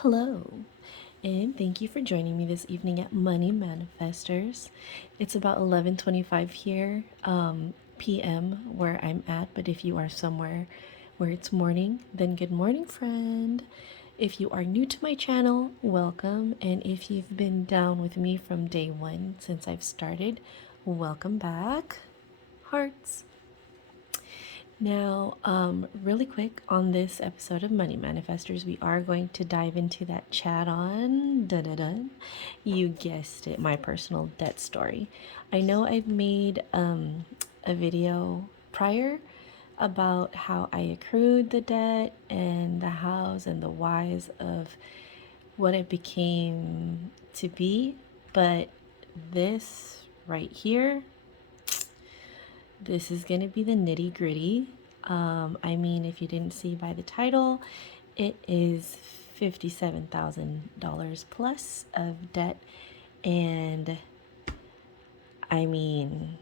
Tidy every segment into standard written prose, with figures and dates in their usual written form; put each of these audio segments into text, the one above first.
Hello, and thank you for joining me this evening at Money Manifestors. It's about 11:25 here, p.m. where I'm at, but if you are somewhere where it's morning, then good morning, friend. If you are new to my channel, welcome, and if you've been down with me from day one since I've started, welcome back. Hearts. Now, really quick on this episode of Money Manifestors, we are going to dive into that chat on, dun dun dun, you guessed it, my personal debt story. I know I've made a video prior about how I accrued the debt and the hows and the whys of what it became to be, but this right here, this is going to be the nitty gritty. I mean, if you didn't see by the title, it is $57,000 plus of debt. And I mean,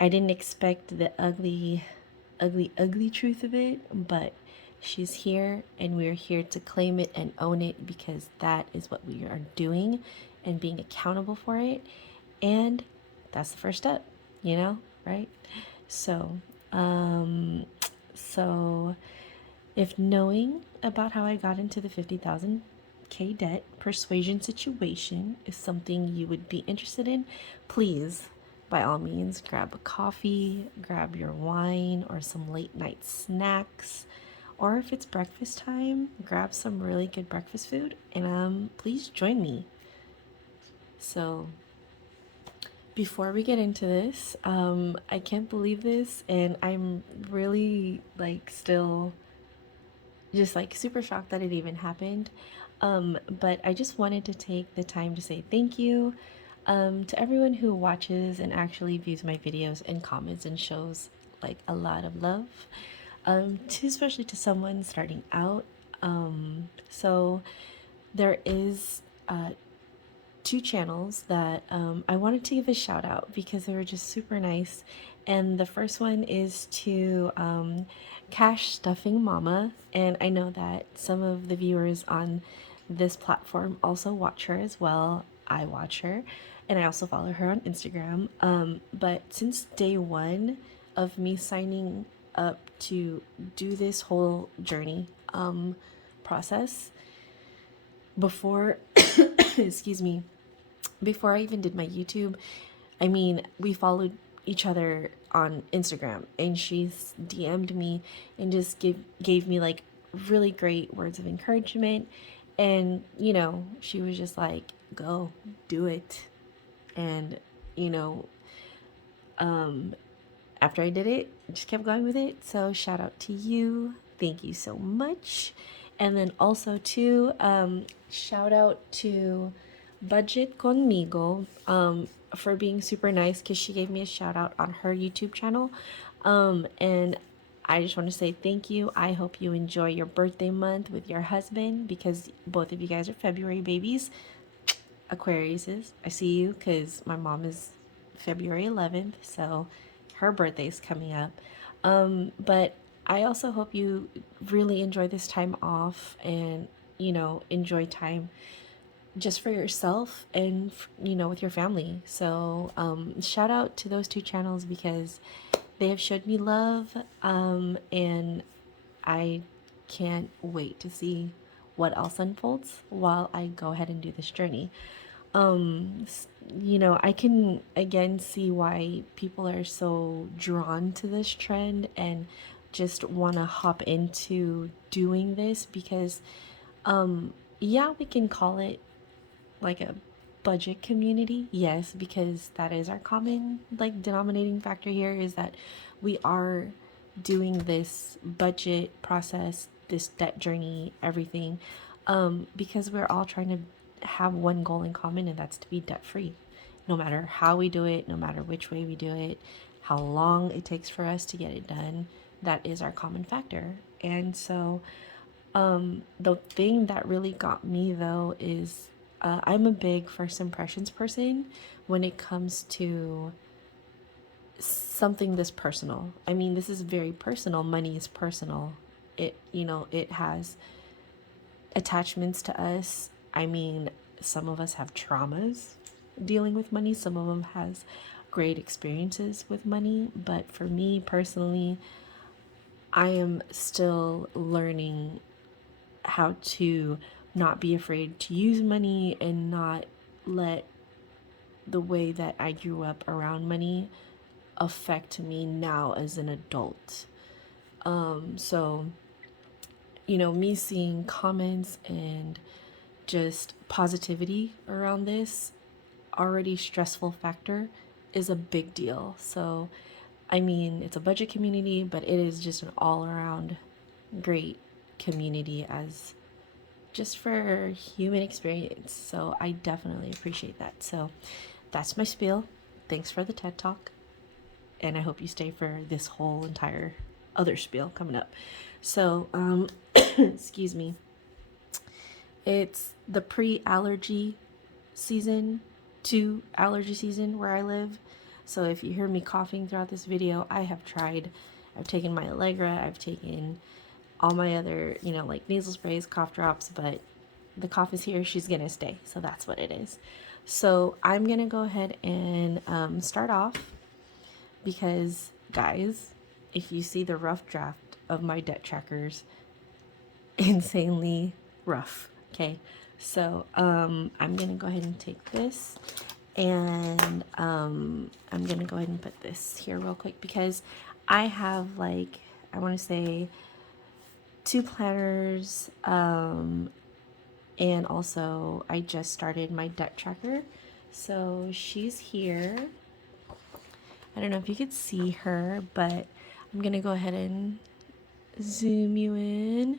I didn't expect the ugly truth of it, but she's here and we're here to claim it and own it because that is what we are doing and being accountable for it. And that's the first step, right? So, so if knowing about how I got into the 50,000K debt persuasion situation is something you would be interested in, please, by all means, grab a coffee, grab your wine or some late night snacks, or if it's breakfast time, grab some really good breakfast food and please join me. So before we get into this, I can't believe this, and I'm really still just super shocked that it even happened. But I just wanted to take the time to say thank you to everyone who watches and actually views my videos and comments and shows a lot of love, especially to someone starting out. So there is two channels that I wanted to give a shout out because they were just super nice. And the first one is to Cash Stuffing Mama. And I know that some of the viewers on this platform also watch her as well. I watch her and I also follow her on Instagram. But since day one of me signing up to do this whole journey process, before, excuse me, before I even did my YouTube, I mean, we followed each other on Instagram and she's DM'd me and just gave me really great words of encouragement. And, she was just like, go do it. And, you know, after I did it, I just kept going with it. So shout out to you. Thank you so much. And then also too, shout out to Budget Conmigo for being super nice because she gave me a shout out on her YouTube channel. And I just want to say thank you. I hope you enjoy your birthday month with your husband because both of you guys are February babies. Aquariuses. I see you because my mom is February 11th, so her birthday's coming up. But I also hope you really enjoy this time off and, enjoy time just for yourself and, with your family. So shout out to those two channels because they have showed me love, and I can't wait to see what else unfolds while I go ahead and do this journey. I can again see why people are so drawn to this trend and just want to hop into doing this because, yeah, we can call it like a budget community. Yes, because that is our common denominating factor here is that we are doing this budget process, this debt journey, everything, because we're all trying to have one goal in common, and that's to be debt free. No matter how we do it, no matter which way we do it, how long it takes for us to get it done, that is our common factor. And so the thing that really got me though is I'm a big first impressions person when it comes to something this personal. I mean, this is very personal. Money is personal. It has attachments to us. I mean, some of us have traumas dealing with money, some of them has great experiences with money, but for me personally, I am still learning how to not be afraid to use money and not let the way that I grew up around money affect me now as an adult. So, me seeing comments and just positivity around this already stressful factor is a big deal. So, I mean, it's a budget community, but it is just an all around great community as just for human experience. So, I definitely appreciate that. So, that's my spiel. Thanks for the TED Talk. And I hope you stay for this whole entire other spiel coming up. So, excuse me. It's the pre-allergy season to allergy season where I live. So if you hear me coughing throughout this video, I've taken my Allegra, I've taken all my other, like nasal sprays, cough drops, but the cough is here, she's gonna stay. So that's what it is. So I'm gonna go ahead and start off because, guys, if you see the rough draft of my debt trackers, insanely rough. Okay, so I'm gonna go ahead and take this, and I'm gonna go ahead and put this here real quick because I have, like, I want to say 2 planners, and also I just started my debt tracker. So she's here. I don't know if you could see her, but I'm gonna go ahead and zoom you in.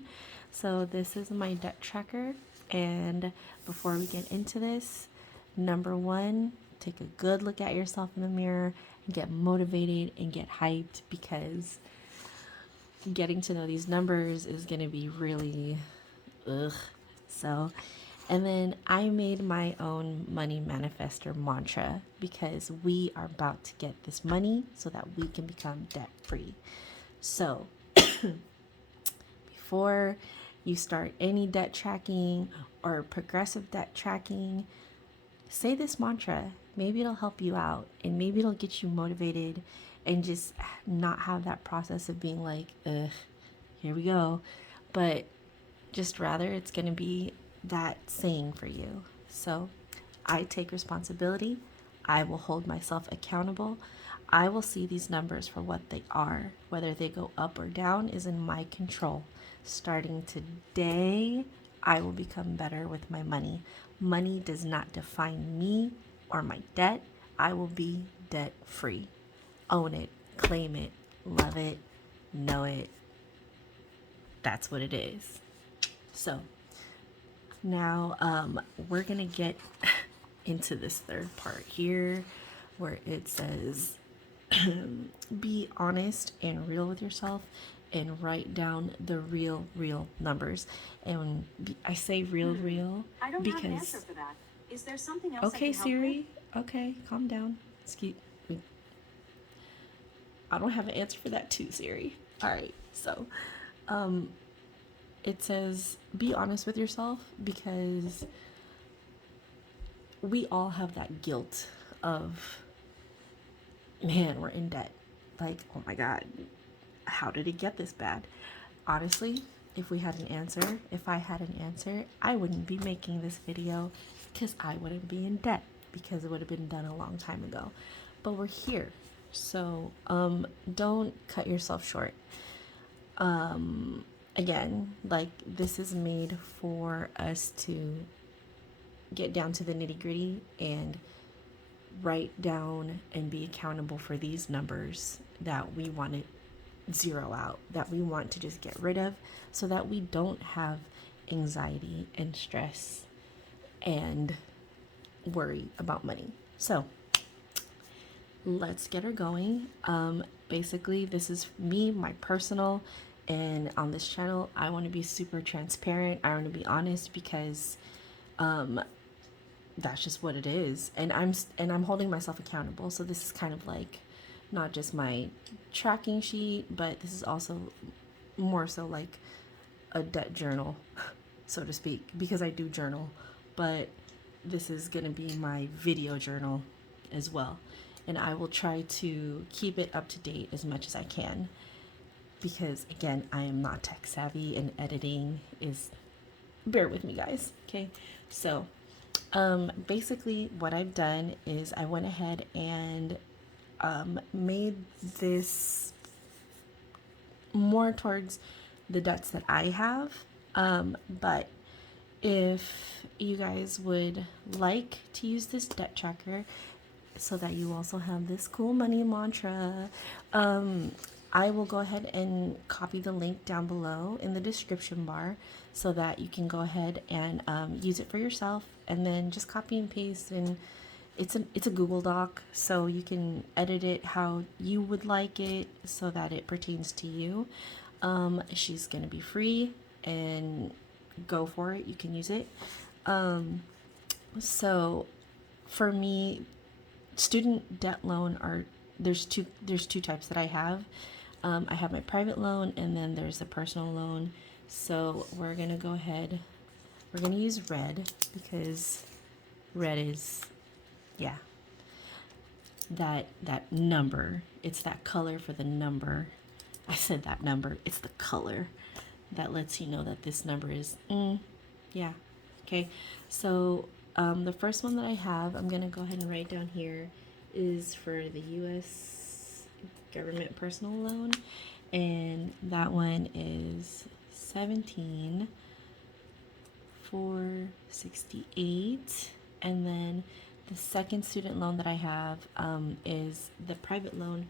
So this is my debt tracker, and before we get into this, number 1, take a good look at yourself in the mirror and get motivated and get hyped, because getting to know these numbers is going to be really so. And then I made my own money manifestor mantra because we are about to get this money so that we can become debt free. So before you start any debt tracking or progressive debt tracking, say this mantra. Maybe it'll help you out, and maybe it'll get you motivated and just not have that process of being like, ugh, here we go. But just rather it's going to be that saying for you. So I take responsibility. I will hold myself accountable. I will see these numbers for what they are. Whether they go up or down is in my control. Starting today, I will become better with my money. Money does not define me or my debt. I will be debt free. Own it, claim it, love it, know it. That's what it is. So now we're gonna get into this third part here where it says be honest and real with yourself and write down the real numbers. And I say real I don't because have an answer for that. Is there something else okay, I can Siri, help okay, calm down. Excuse me. I don't have an answer for that too, Siri. All right, so it says be honest with yourself because we all have that guilt of, man, we're in debt. Like, oh my God, how did it get this bad? Honestly, if I had an answer, I wouldn't be making this video because I wouldn't be in debt because it would have been done a long time ago. But we're here. So don't cut yourself short. Again, like, this is made for us to get down to the nitty-gritty and write down and be accountable for these numbers that we want to zero out, that we want to just get rid of, so that we don't have anxiety and stress and worry about money. So let's get her going. Basically, this is me, my personal, and on this channel, I want to be super transparent. I want to be honest because that's just what it is, and I'm holding myself accountable. So this is kind of like not just my tracking sheet, but this is also more so like a debt journal so to speak, because I do journal, but this is going to be my video journal as well. And I will try to keep it up to date as much as I can, because again, I am not tech savvy, and editing is, bear with me guys. Okay. So basically what I've done is I went ahead and made this more towards the debts that I have. But if you guys would like to use this debt tracker so that you also have this cool money mantra, I will go ahead and copy the link down below in the description bar so that you can go ahead and use it for yourself, and then just copy and paste. And it's a Google Doc, so you can edit it how you would like it so that it pertains to you. She's gonna be free, and go for it. You can use it. So for me, student debt loan there's two types that I have. I have my private loan, and then there's the personal loan. So we're gonna go ahead. We're gonna use red because red is, yeah, that number. It's that color for the number. I said that number. It's the color that lets you know that this number is, yeah. Okay. So the first one that I have, I'm gonna go ahead and write down here, is for the U.S. government personal loan, and that one is 17,468. And then the second student loan that I have is the private loan,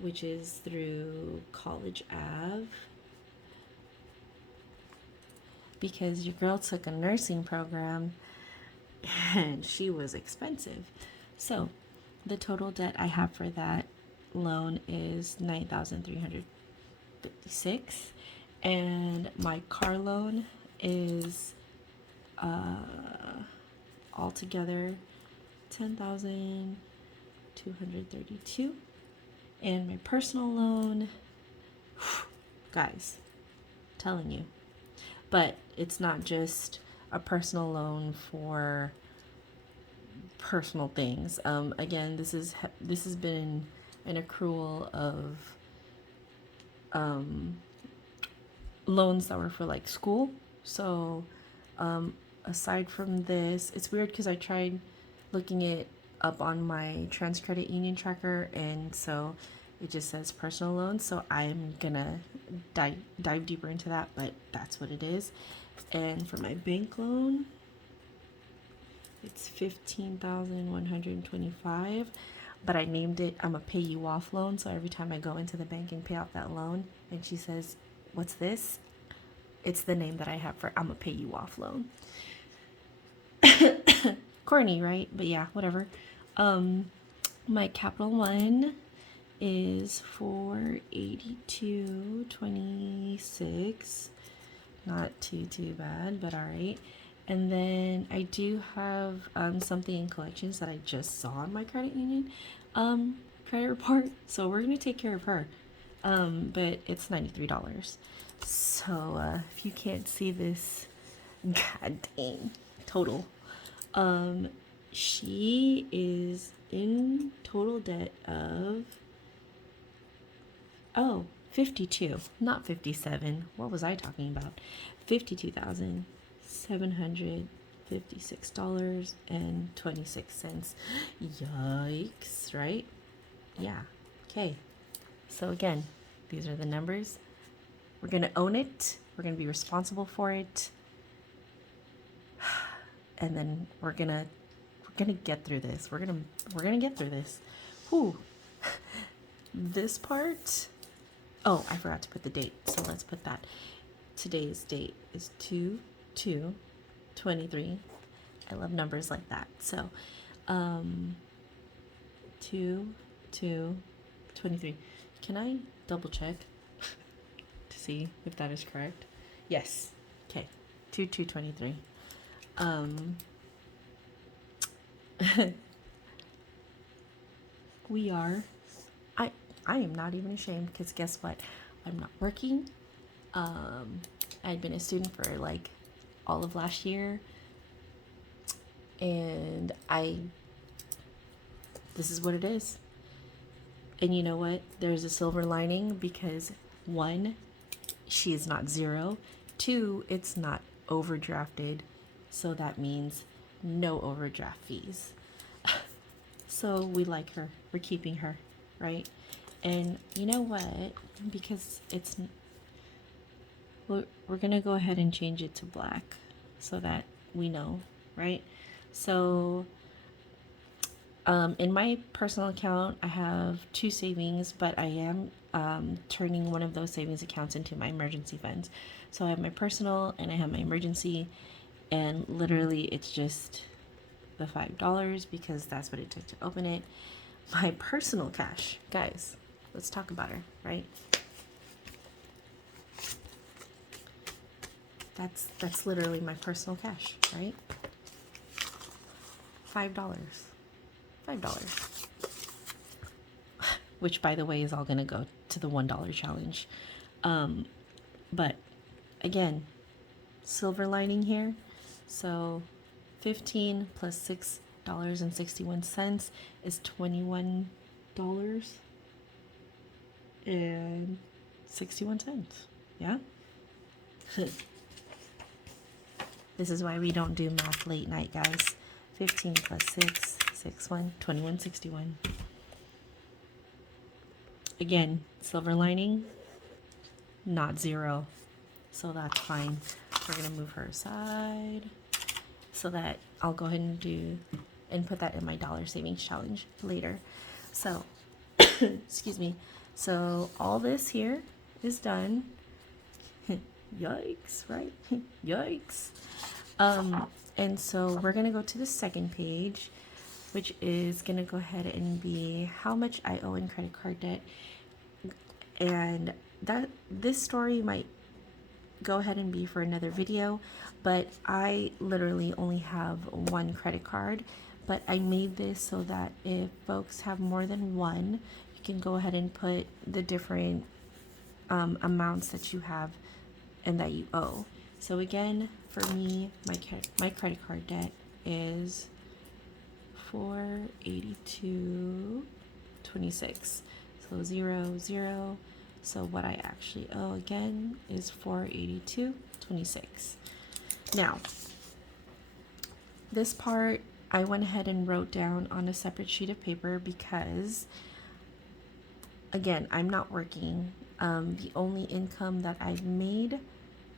which is through College Ave, because your girl took a nursing program and she was expensive. So the total debt I have for that loan is 9,356, and my car loan is altogether 10,232, and my personal loan, guys, telling you. But it's not just a personal loan for personal things. Again, this has been an accrual of loans that were for like school. So aside from this, it's weird because I tried looking it up on my Trans Credit Union tracker, and so it just says personal loans. So I'm gonna dive deeper into that, but that's what it is. And for my bank loan, it's 15,125, but I named it, I'm a pay you off loan. So every time I go into the bank and pay off that loan and she says, what's this? It's the name that I have for I'm a pay you off loan. Corny, right? But yeah, whatever. My Capital One is 482.26. Not too bad, but all right. And then I do have something in collections that I just saw on my credit union credit report. So we're gonna take care of her. But it's $93. So if you can't see this, god dang, total. She is in total debt of 52, not 57. What was I talking about? $52,756.26. Yikes, right? Yeah. Okay. So again, these are the numbers. We're gonna own it. We're gonna be responsible for it, and then we're gonna get through this. We're gonna get through this. Whew. This part. Oh, I forgot to put the date. So let's put that. Today's date is 2/2/23. I love numbers like that. So, 2/2/23. Can I double check to see if that is correct? Yes. Okay. 2/2/23. We are. I am not even ashamed, because guess what? I'm not working. I'd been a student for like all of last year, and this is what it is. And you know what? There's a silver lining because one, she is not zero. Two, it's not overdrafted. So that means no overdraft fees. So we like her. We're keeping her, right? And you know what? Because we're going to go ahead and change it to black so that we know, right? So in my personal account, I have 2 savings, but I am turning one of those savings accounts into my emergency funds. So I have my personal and I have my emergency, and literally it's just the $5 because that's what it took to open it. My personal cash, guys, let's talk about her, right? That's literally my personal cash, right? $5. $5. Which, by the way, is all going to go to the $1 challenge. But again, silver lining here. So 15 plus $6.61 is $21.61. Yeah. This is why we don't do math late night, guys. 15 plus 6, 61, 21.61. Again, silver lining, not zero. So that's fine. We're going to move her aside so that I'll go ahead and put that in my dollar savings challenge later. So, excuse me. So all this here is done. Yikes, right? Yikes. And so we're going to go to the second page, which is going to go ahead and be how much I owe in credit card debt. And this story might go ahead and be for another video, but I literally only have one credit card, but I made this so that if folks have more than one, you can go ahead and put the different amounts that you have and that you owe. So again, for me, my credit card debt is $482.26. So 0. So what I actually owe again is $482.26. Now, this part I went ahead and wrote down on a separate sheet of paper because, again, I'm not working. The only income that I've made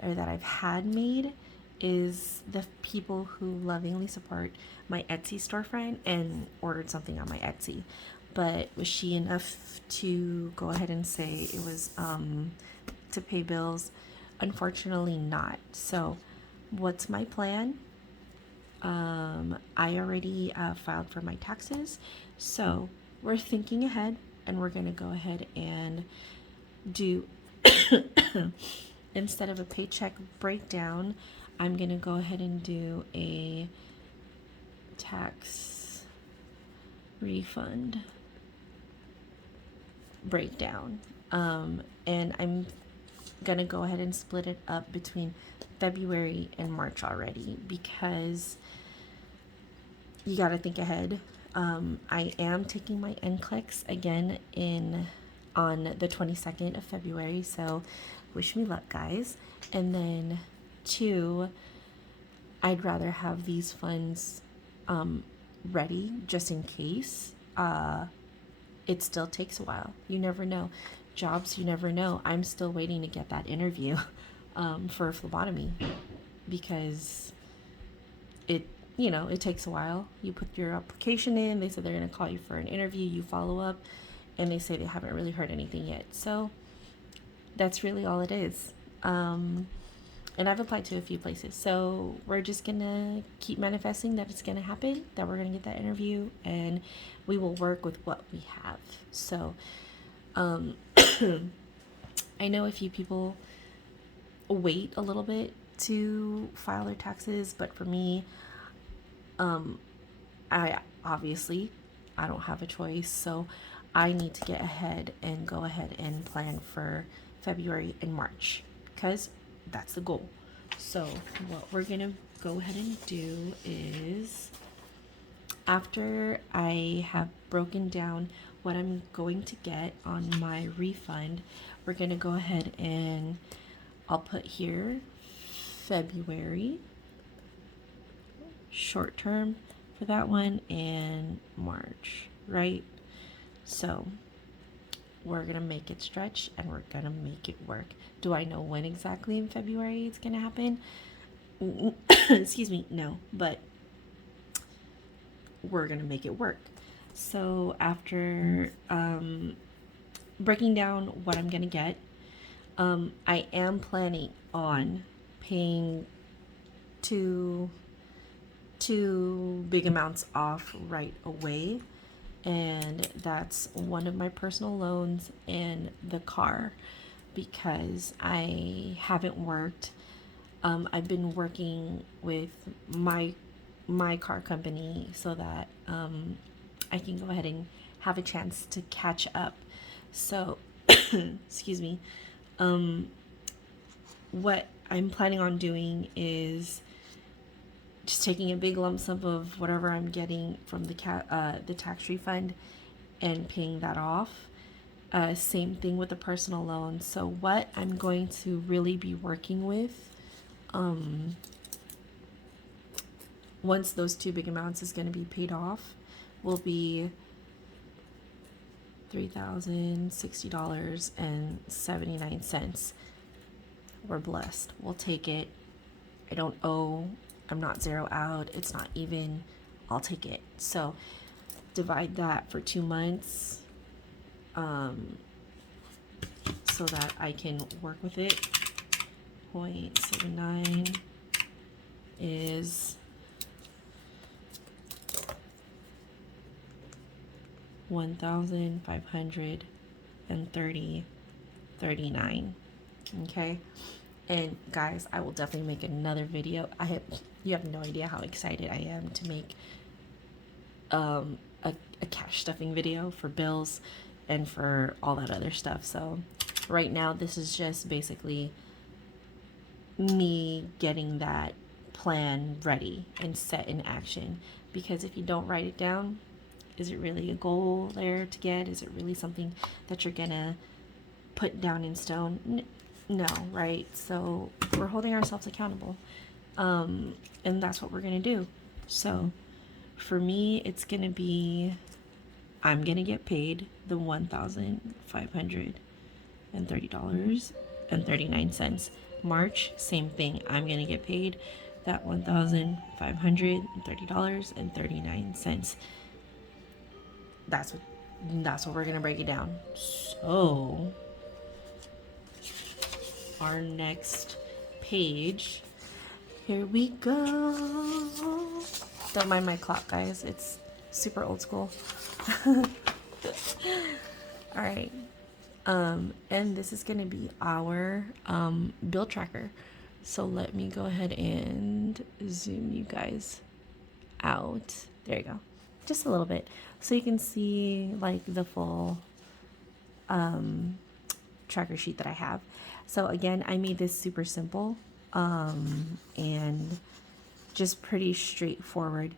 or that I've had made is the people who lovingly support my Etsy storefront and ordered something on my Etsy. But was she enough to go ahead and say it was to pay bills? Unfortunately not. So what's my plan? I already filed for my taxes. So we're thinking ahead, and we're going to go ahead and do, instead of a paycheck breakdown, I'm going to go ahead and do a tax refund breakdown. And I'm going to go ahead and split it up between February and March already because you got to think ahead. I am taking my NCLEX again on the 22nd of February, so wish me luck, guys. And then 2, I'd rather have these funds ready just in case. It still takes a while. You never know. Jobs, you never know. I'm still waiting to get that interview for a phlebotomy because it takes a while. You put your application in, they said they're going to call you for an interview, you follow up, and they say they haven't really heard anything yet. So that's really all it is. And I've applied to a few places. So we're just going to keep manifesting that it's going to happen, that we're going to get that interview, and we will work with what we have. So I know a few people wait a little bit to file their taxes, but for me, I don't have a choice, so I need to get ahead and go ahead and plan for February and March because that's the goal. So what we're gonna go ahead and do is, after I have broken down what I'm going to get on my refund, we're gonna go ahead and I'll put here February short term for that one and March, right? So we're gonna make it stretch and we're gonna make it work. Do I know when exactly in February it's gonna happen? Excuse me, no, but we're gonna make it work. So after breaking down what I'm gonna get, I am planning on paying two big amounts off right away, and that's one of my personal loans and the car, because I haven't worked. I've been working with my car company so that I can go ahead and have a chance to catch up. So, excuse me. What I'm planning on doing is just taking a big lump sum of whatever I'm getting from the tax refund and paying that off. Same thing with the personal loan. So what I'm going to really be working with, once those two big amounts is going to be paid off, will be $3,060.79. We're blessed. We'll take it. I don't owe. I'm not zero out. It's not even. I'll take it. So divide that for 2 months, so that I can work with it. 0.79 is $1,530.39. Okay, and guys, I will definitely make another video. You have no idea how excited I am to make a cash stuffing video for bills and for all that other stuff. So right now this is just basically me getting that plan ready and set in action, because if you don't write it down, is it really a goal there to get? Is it really something that you're gonna put down in stone? No, right? So we're holding ourselves accountable, and that's what we're gonna do. So for me, it's gonna be, I'm gonna get paid the $1,530.39. March, same thing. I'm gonna get paid that $1,530.39. That's what we're gonna break it down. So our next page, here we go. Don't mind my clock, guys. It's super old school. All right. And this is gonna be our bill tracker. So let me go ahead and zoom you guys out. There you go. Just a little bit, so you can see like the full tracker sheet that I have. So again, I made this super simple and just pretty straightforward.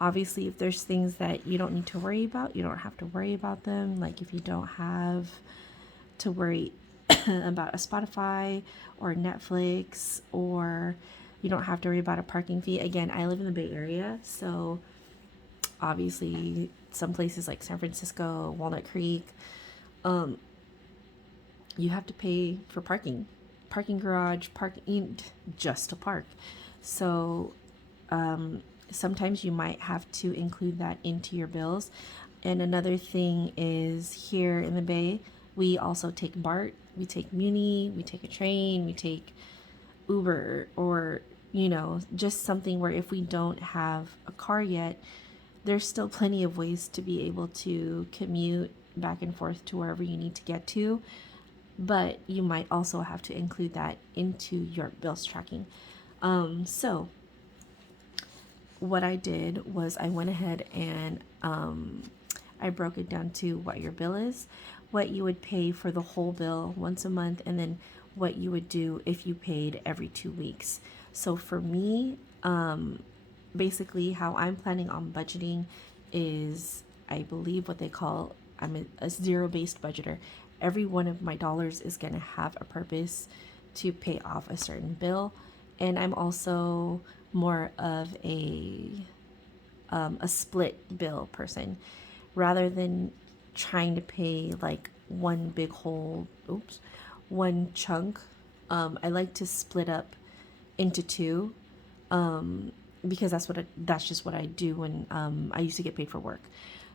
Obviously, if there's things that you don't need to worry about, you don't have to worry about them. Like if you don't have to worry about a Spotify or Netflix, or you don't have to worry about a parking fee. Again, I live in the Bay Area, so obviously some places like San Francisco, Walnut Creek, you have to pay for parking garage, parking just to park. So sometimes you might have to include that into your bills. And another thing is, here in the Bay, we also take BART, we take Muni, we take a train, we take Uber, or just something where if we don't have a car yet, there's still plenty of ways to be able to commute back and forth to wherever you need to get to. But you might also have to include that into your bills tracking. So what I did was I went ahead and I broke it down to what your bill is, what you would pay for the whole bill once a month, and then what you would do if you paid every 2 weeks. So for me, basically how I'm planning on budgeting is, I believe what they call, I'm a zero-based budgeter. Every one of my dollars is going to have a purpose to pay off a certain bill. And I'm also more of a split bill person rather than trying to pay like one big whole, one chunk. I like to split up into two, because that's just what I do when I used to get paid for work.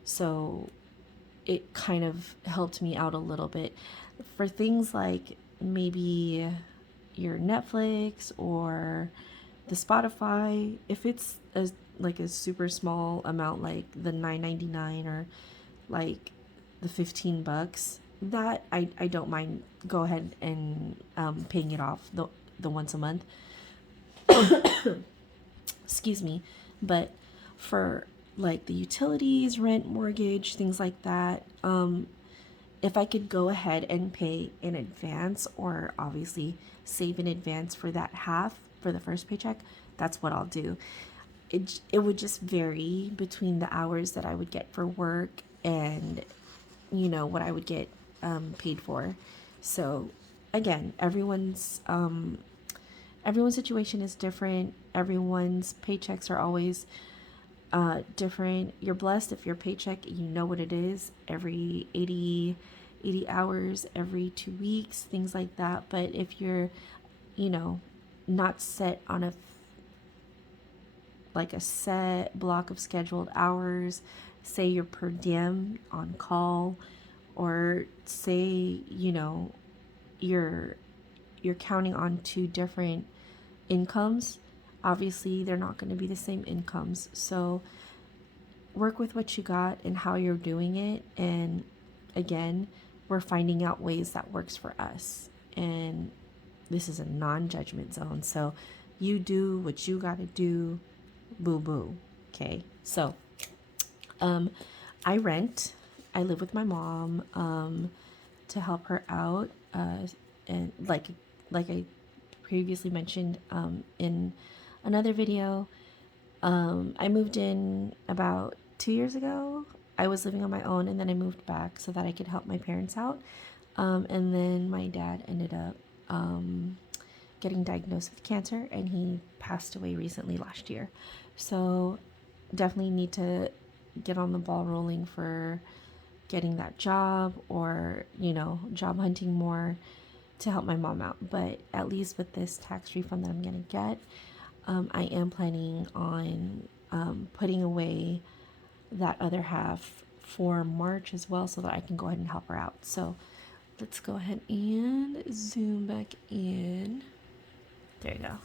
So it kind of helped me out a little bit for things like maybe your Netflix or the Spotify. If it's like a super small amount, like the $9.99 or like the $15, that I don't mind go ahead and paying it off the once a month. Excuse me. But for like the utilities, rent, mortgage, things like that, if I could go ahead and pay in advance, or obviously save in advance for that half for the first paycheck, that's what I'll do. It would just vary between the hours that I would get for work and what I would get paid for. So again, everyone's situation is different. Everyone's paychecks are always different. You're blessed if your paycheck, you know what it is, every 80 hours, every 2 weeks, things like that. But if you're, not set on a set block of scheduled hours, say you're per diem on call, or say, you're counting on two different incomes, obviously they're not going to be the same incomes. So work with what you got and how you're doing it. And again, we're finding out ways that works for us. And this is a non-judgment zone. So you do what you got to do, boo boo. Okay. So, I rent. I live with my mom, to help her out. And like I previously mentioned, in another video, I moved in about 2 years ago. I was living on my own, and then I moved back so that I could help my parents out. And then my dad ended up getting diagnosed with cancer, and he passed away recently last year. So definitely need to get on the ball rolling for getting that job, or job hunting more to help my mom out. But at least with this tax refund that I'm gonna get, I am planning on putting away that other half for March as well, so that I can go ahead and help her out. So let's go ahead and zoom back in. There you go.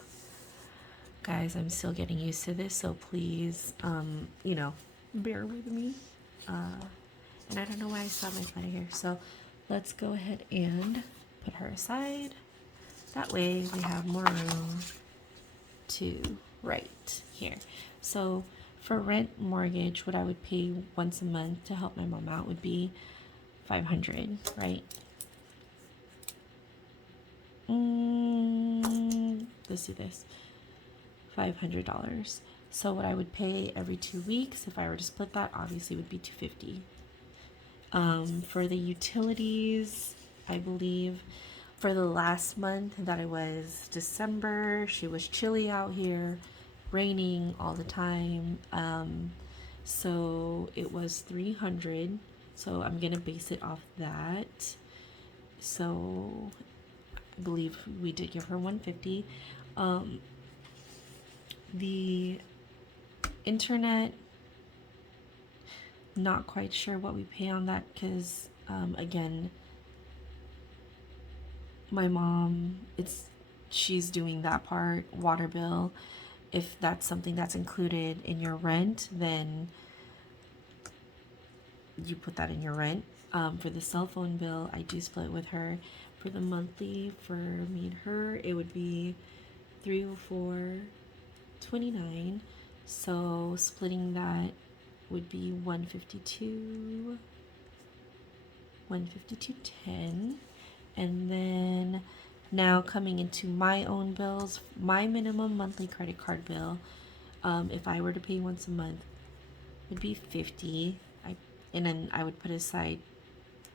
Guys, I'm still getting used to this, so please, bear with me. And I don't know why I stopped my sweater here. So let's go ahead and put her aside. That way we have more room to write here. So for rent, mortgage, what I would pay once a month to help my mom out would be $500, right? Let's do this. $500. So what I would pay every 2 weeks, if I were to split that, obviously would be $250. For the utilities, I believe for the last month that it was December, she was chilly out here, raining all the time. So it was $300. So I'm gonna base it off that. So I believe we did give her $150. The internet, not quite sure what we pay on that, because again, my mom, she's doing that part. Water bill, if that's something that's included in your rent, then you put that in your rent. For the cell phone bill, I do split with her. For the monthly, for me and her, it would be $304.29. So splitting that would be $152.10. And then Now coming into my own bills, my minimum monthly credit card bill, if I were to pay once a month, would be 50. And then I would put aside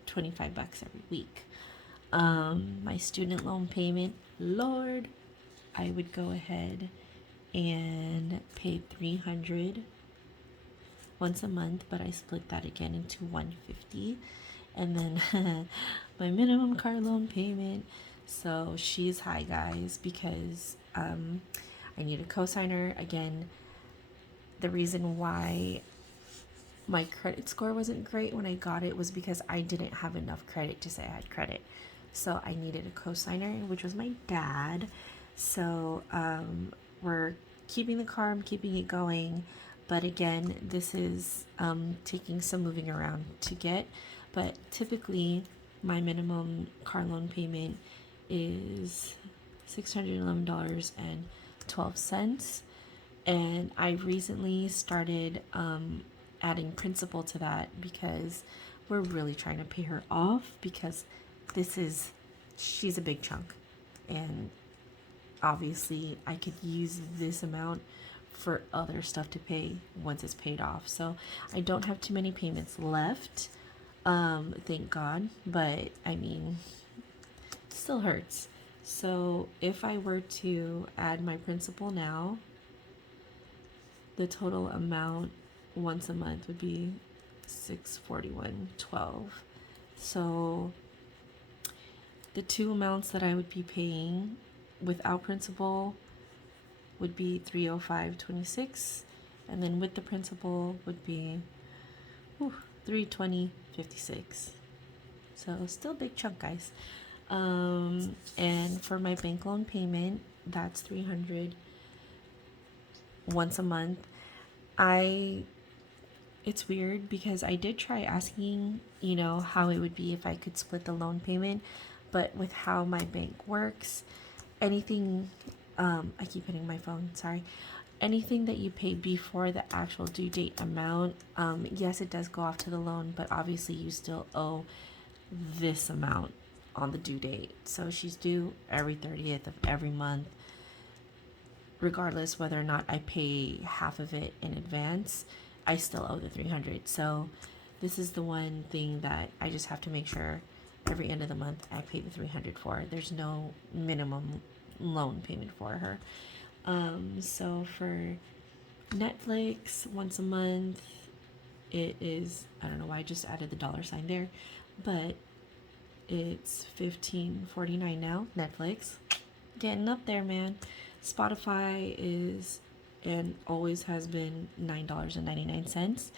25 bucks every week. My student loan payment, Lord, I would go ahead and pay 300 once a month, but I split that again into 150. And then my minimum car loan payment. So she's high, guys, because I need a cosigner. Again, the reason why my credit score wasn't great when I got it was because I didn't have enough credit to say I had credit. So I needed a cosigner, which was my dad. So we're keeping the car, I'm keeping it going. But again, this is taking some moving around to get. But typically, my minimum car loan payment is $611.12. And I recently started adding principal to that because we're really trying to pay her off, because she's a big chunk, and obviously I could use this amount for other stuff to pay once it's paid off. So I don't have too many payments left, thank God, but I mean, it still hurts. So if I were to add my principal now, the total amount once a month would be $641.12. So the two amounts that I would be paying without principal would be $305.26, and then with the principal would be $320.56. So still a big chunk, guys. And for my bank loan payment, that's $300 once a month. It's weird because I did try asking, how it would be if I could split the loan payment, but with how my bank works, anything, I keep hitting my phone, sorry. Anything that you pay before the actual due date amount, yes, it does go off to the loan, but obviously you still owe this amount on the due date. So she's due every 30th of every month, regardless whether or not I pay half of it in advance. I still owe the 300. So this is the one thing that I just have to make sure every end of the month I pay the 300 for. There's no minimum loan payment for her. So for Netflix once a month, it is, I don't know why I just added the $sign there, but it's $15.49 now. Netflix, getting up there, man. Spotify is and always has been $9.99.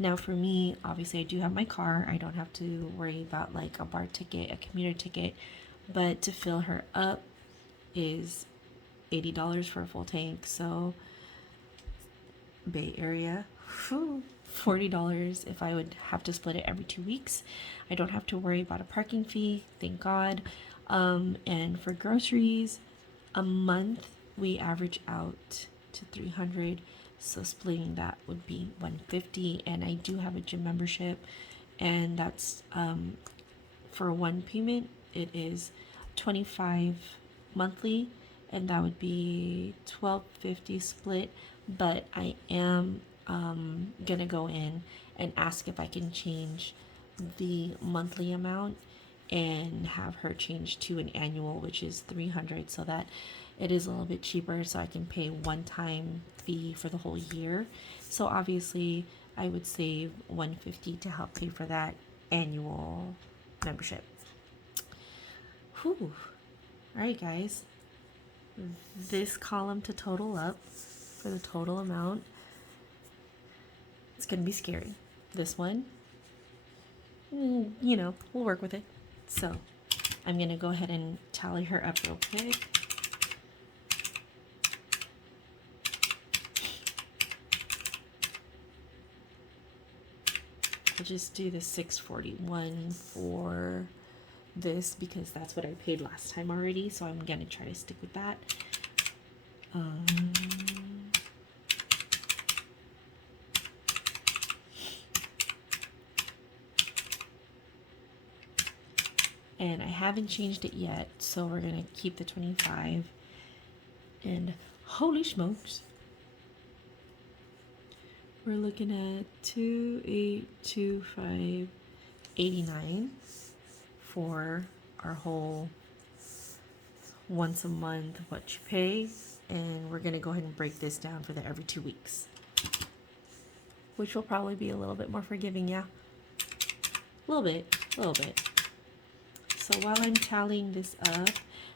Now for me, obviously I do have my car. I don't have to worry about like a bar ticket, a commuter ticket, but to fill her up is $80 for a full tank. So Bay Area, $40 if I would have to split it every 2 weeks. I don't have to worry about a parking fee, thank God. And for groceries, a month we average out to 300, so splitting that would be 150. And I do have a gym membership, and that's for one payment it is 25 monthly, and that would be $12.50 split. But I am gonna go in and ask if I can change the monthly amount and have her change to an annual, which is 300, so that it is a little bit cheaper, so I can pay one-time fee for the whole year. So obviously I would save 150 to help pay for that annual membership. Whew. All right, guys, this column to total up for the total amount, it's gonna be scary. This one, we'll work with it. So I'm gonna go ahead and tally her up real quick. I'll just do the $641 for this because that's what I paid last time already, so I'm gonna try to stick with that. and I haven't changed it yet, so we're gonna keep the 25. And holy smokes, we're looking at 2,825.89 for our whole once a month what you pay. And we're gonna go ahead and break this down for the every 2 weeks, which will probably be a little bit more forgiving. Yeah, a little bit. So while I'm tallying this up,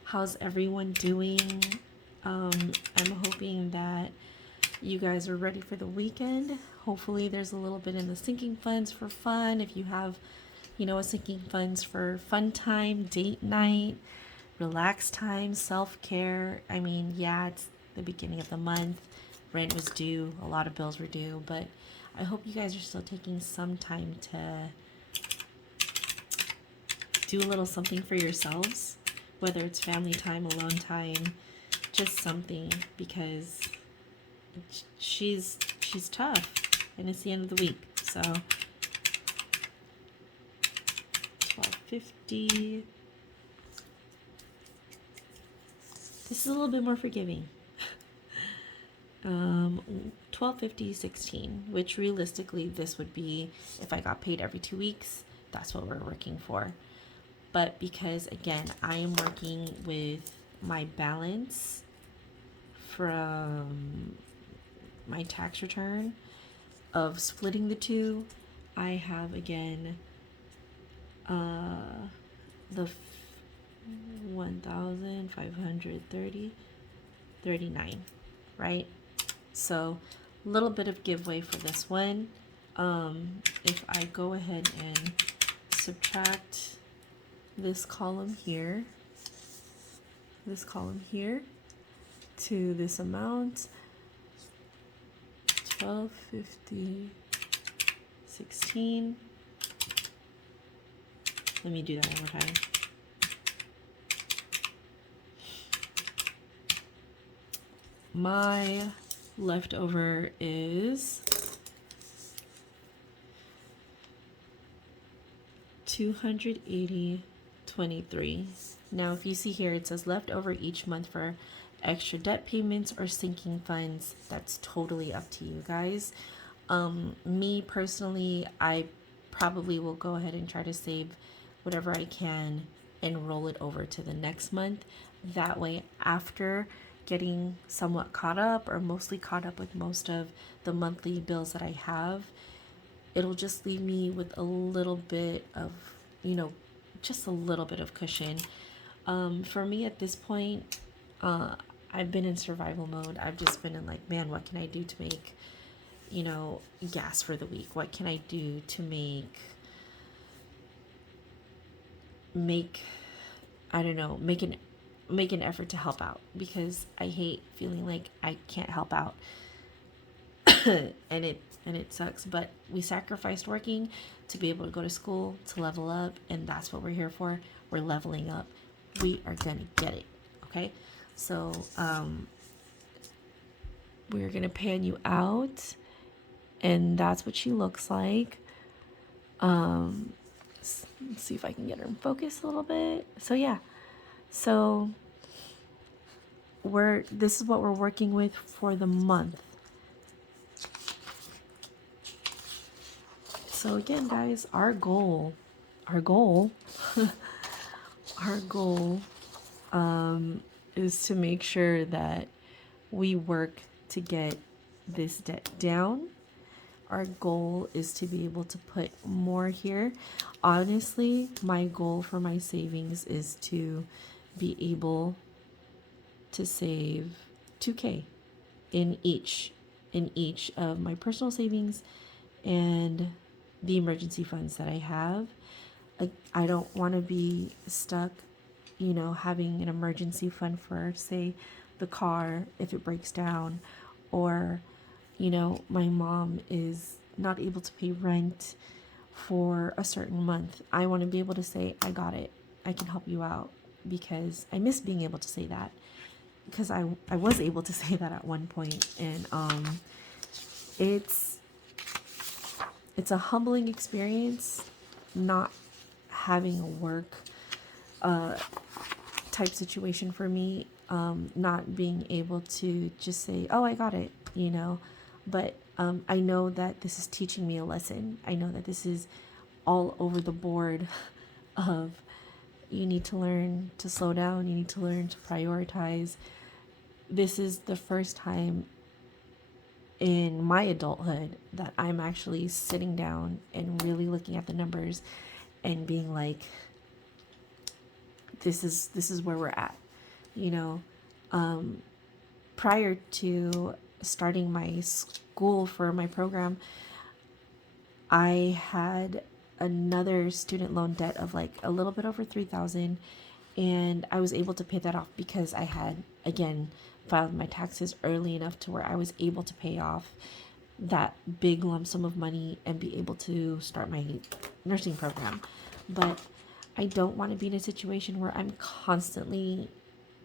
how's everyone doing? I'm hoping that you guys are ready for the weekend. Hopefully there's a little bit in the sinking funds for fun. If you have, a sinking funds for fun time, date night, relax time, self-care. I mean, yeah, it's the beginning of the month. Rent was due. A lot of bills were due. But I hope you guys are still taking some time to do a little something for yourselves, whether it's family time, alone time, just something, because she's tough and it's the end of the week. So 12.50. This is a little bit more forgiving. 12.50.16, which realistically this would be if I got paid every 2 weeks. That's what we're working for. But because again, I am working with my balance from my tax return of splitting the two, I have again the 1,530.39, right? So a little bit of giveaway for this one. If I go ahead and subtract this column here to this amount, 12.50.16. Let me do that one more time. My leftover is $280.23. Now, if you see here, it says leftover each month for extra debt payments or sinking funds. That's totally up to you guys. Me personally, I probably will go ahead and try to save whatever I can and roll it over to the next month. That way, after getting somewhat caught up or mostly caught up with most of the monthly bills that I have, it'll just leave me with a little bit of, just a little bit of cushion. For me at this point, I've been in survival mode. I've just been in like, man, what can I do to make, gas for the week? What can I do to make I don't know, make an effort to help out, because I hate feeling like I can't help out. and it sucks, but we sacrificed working to be able to go to school, to level up, and that's what we're here for. We're leveling up. We are gonna get it. Okay? So we're gonna pan you out, and that's what she looks like. Let's see if I can get her in focus a little bit. So yeah, so this is what we're working with for the month. So again, guys, our goal is to make sure that we work to get this debt down. Our goal is to be able to put more here. Honestly, my goal for my savings is to be able to save $2,000 in each of my personal savings and the emergency funds that I have. I don't want to be stuck, having an emergency fund for, say, the car if it breaks down, or my mom is not able to pay rent for a certain month. I want to be able to say, I got it. I can help you out, because I miss being able to say that, because I was able to say that at one point, and it's a humbling experience not having a work type situation for me, not being able to just say, oh, I got it, you know. But I know that this is teaching me a lesson. I know that this is all over the board of you need to learn to slow down, you need to learn to prioritize. This is the first time in my adulthood that I'm actually sitting down and really looking at the numbers and being like, this is where we're at, you know. Prior to starting my school for my program, I had another student loan debt of like a little bit over 3,000, and I was able to pay that off because I had, again, filed my taxes early enough to where I was able to pay off that big lump sum of money and be able to start my nursing program. But I don't want to be in a situation where I'm constantly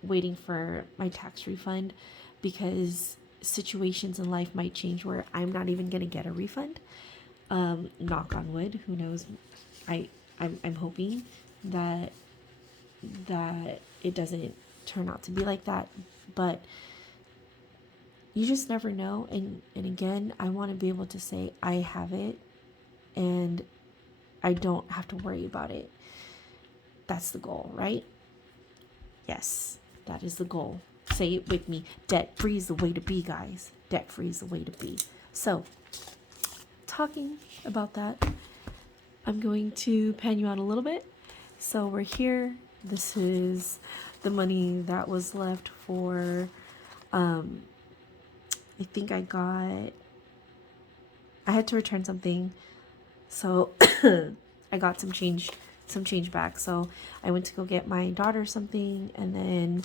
waiting for my tax refund, because situations in life might change where I'm not even going to get a refund. Knock on wood, who knows? I'm hoping that it doesn't turn out to be like that, but you just never know. And again, I want to be able to say I have it and I don't have to worry about it. That's the goal, right? Yes, that is the goal. Say it with me. Debt free is the way to be, guys. Debt free is the way to be. So, talking about that, I'm going to pan you out a little bit. So we're here. This is the money that was left for, I think I had to return something. So I got some change back. So I went to go get my daughter something, and then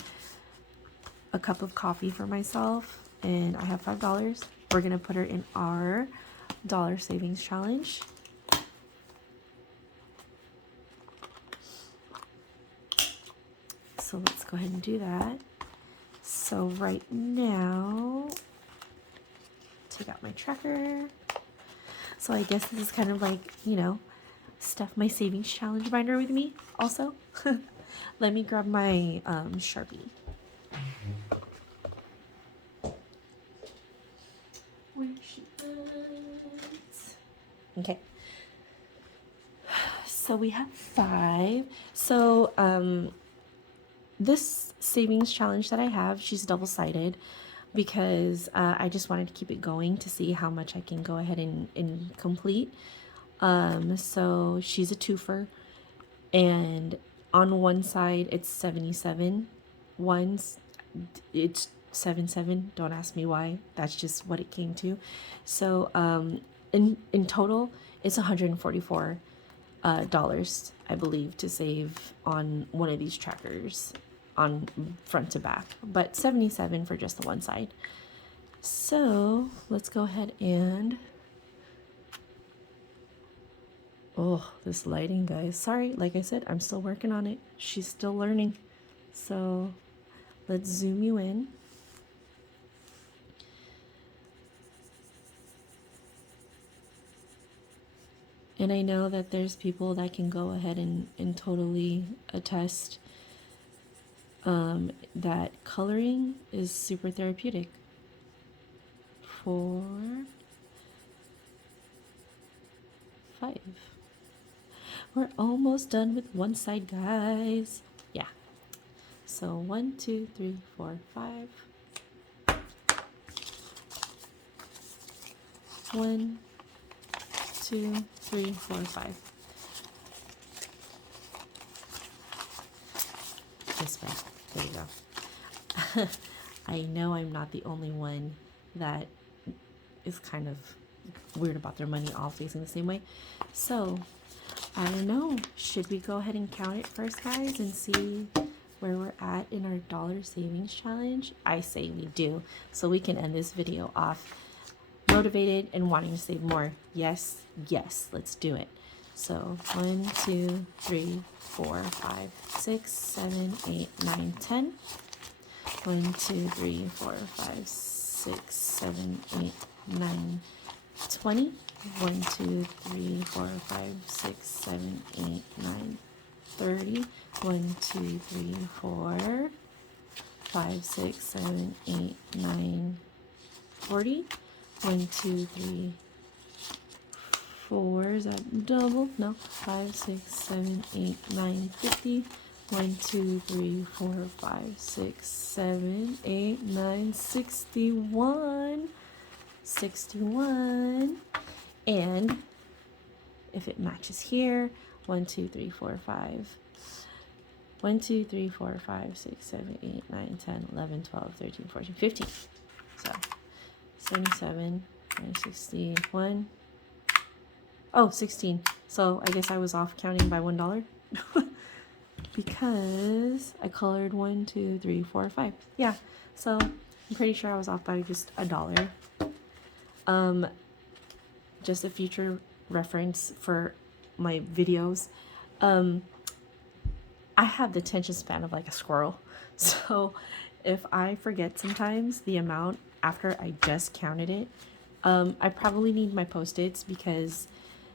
a cup of coffee for myself, and I have $5. We're gonna put her in our dollar savings challenge. So let's go ahead and do that. So right now, take out my tracker. So I guess this is kind of like, you know, stuff my savings challenge binder with me also. Let me grab my Sharpie. Where's she at? Okay. So we have 5. So this savings challenge that I have, she's double-sided because I just wanted to keep it going to see how much I can go ahead and complete. So she's a twofer, and on one side it's 77. One's it's 77. Don't ask me why. That's just what it came to. So in total it's $144 dollars, I believe, to save on one of these trackers on front to back, but 77 for just the one side. So let's go ahead and, oh, this lighting, guys, sorry, like I said, I'm still working on it. She's still learning. So let's zoom you in. And I know that there's people that can go ahead and totally attest that coloring is super therapeutic. 4, 5. We're almost done with one side, guys. Yeah. So 1, 2, 3, 4, 5. 1, 2, 3, 4, 5. This way. There you go. I know I'm not the only one that is kind of weird about their money all facing the same way. So, I don't know. Should we go ahead and count it first, guys, and see where we're at in our dollar savings challenge? I say we do, so we can end this video off motivated and wanting to save more. Yes, yes, let's do it. So 1, 2, 3, 4, 5, 6, 7, 8, 9, 10. 1, 2, 3, 4, 5, 6, 7, 8, 9, 20. 1, 2, 3, 4, 5, 6, 7, 8, 9, 30. 1, 2, 3, 4, 5, 6, 7, 8, 9, 40. 1, 2, 3, 4. Is that double? No. 5, 6, 7, 8, 9, 50. 1, 2, 3, 4, 5, 6, 7, 8, 9, 61. 61. And if it matches here, 1, 2, 3, 4, 5. 1, 2, 3, 4, 5, 6, 7, 8, 9, 10, 11, 12, 13, 14, 15. So 77, 61. Oh, 16. So I guess I was off counting by $1 because I colored 1, 2, 3, 4, 5. Yeah. So I'm pretty sure I was off by just $1. Just a future reference for my videos. I have the attention span of like a squirrel. So if I forget sometimes the amount after I just counted it, I probably need my Post-its because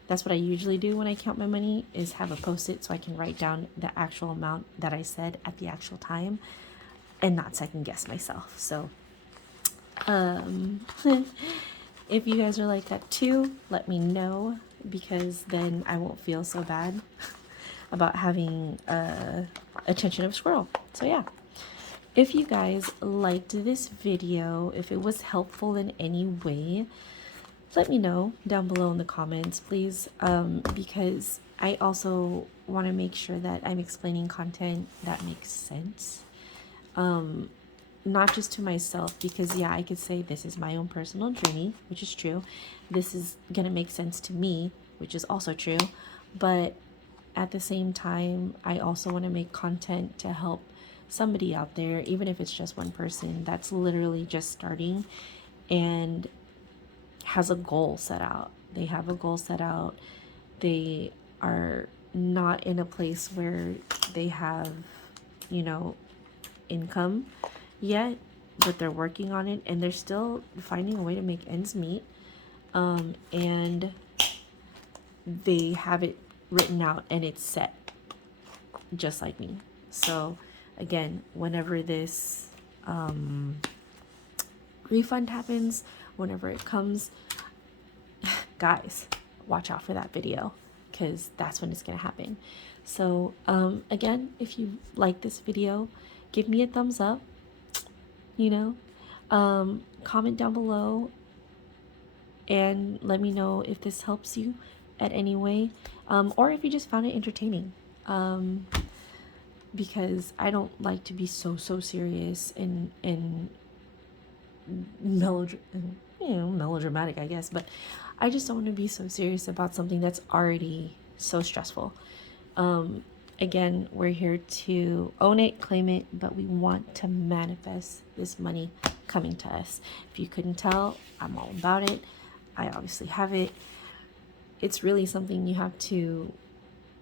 that's what I usually do when I count my money is have a Post-it so I can write down the actual amount that I said at the actual time and not second guess myself. So if you guys are like that too, let me know because then I won't feel so bad about having attention of a squirrel. So yeah, if you guys liked this video, if it was helpful in any way, let me know down below in the comments, please, because I also want to make sure that I'm explaining content that makes sense. Not just to myself, because yeah, I could say this is my own personal journey, which is true. This is gonna make sense to me, which is also true. But at the same time, I also want to make content to help somebody out there, even if it's just one person that's literally just starting and has a goal set out. They have a goal set out. They are not in a place where they have, you know, income yet, but they're working on it and they're still finding a way to make ends meet. And they have it written out and it's set just like me. So again, whenever this refund happens, whenever it comes, guys, watch out for that video because that's when it's gonna happen. So again, if you like this video, give me a thumbs up, you know, comment down below and let me know if this helps you at any way, or if you just found it entertaining, because I don't like to be so serious and melodramatic, I guess, but I just don't want to be so serious about something that's already so stressful. Again, we're here to own it, claim it, but we want to manifest this money coming to us. If you couldn't tell, I'm all about it. I obviously have it. It's really something you have to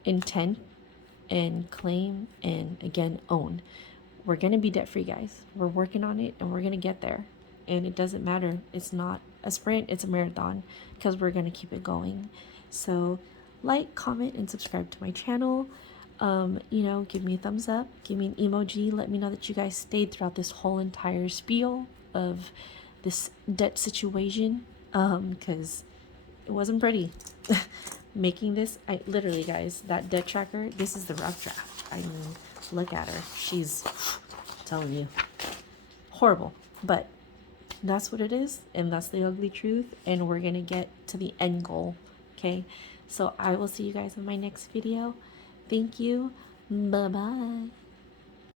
intend and claim and again own. We're going to be debt free, guys. We're working on it and we're going to get there. And it doesn't matter. It's not a sprint, it's a marathon because we're going to keep it going. So like, comment, and subscribe to my channel. You know, give me a thumbs up, give me an emoji, let me know that you guys stayed throughout this whole entire spiel of this debt situation, because it wasn't pretty. Making this, I literally, guys, that debt tracker, this is the rough draft. I mean, look at her. She's telling you horrible, but that's what it is, and that's the ugly truth, and we're gonna get to the end goal. Okay, so I will see you guys in my next video. Thank you. Bye bye.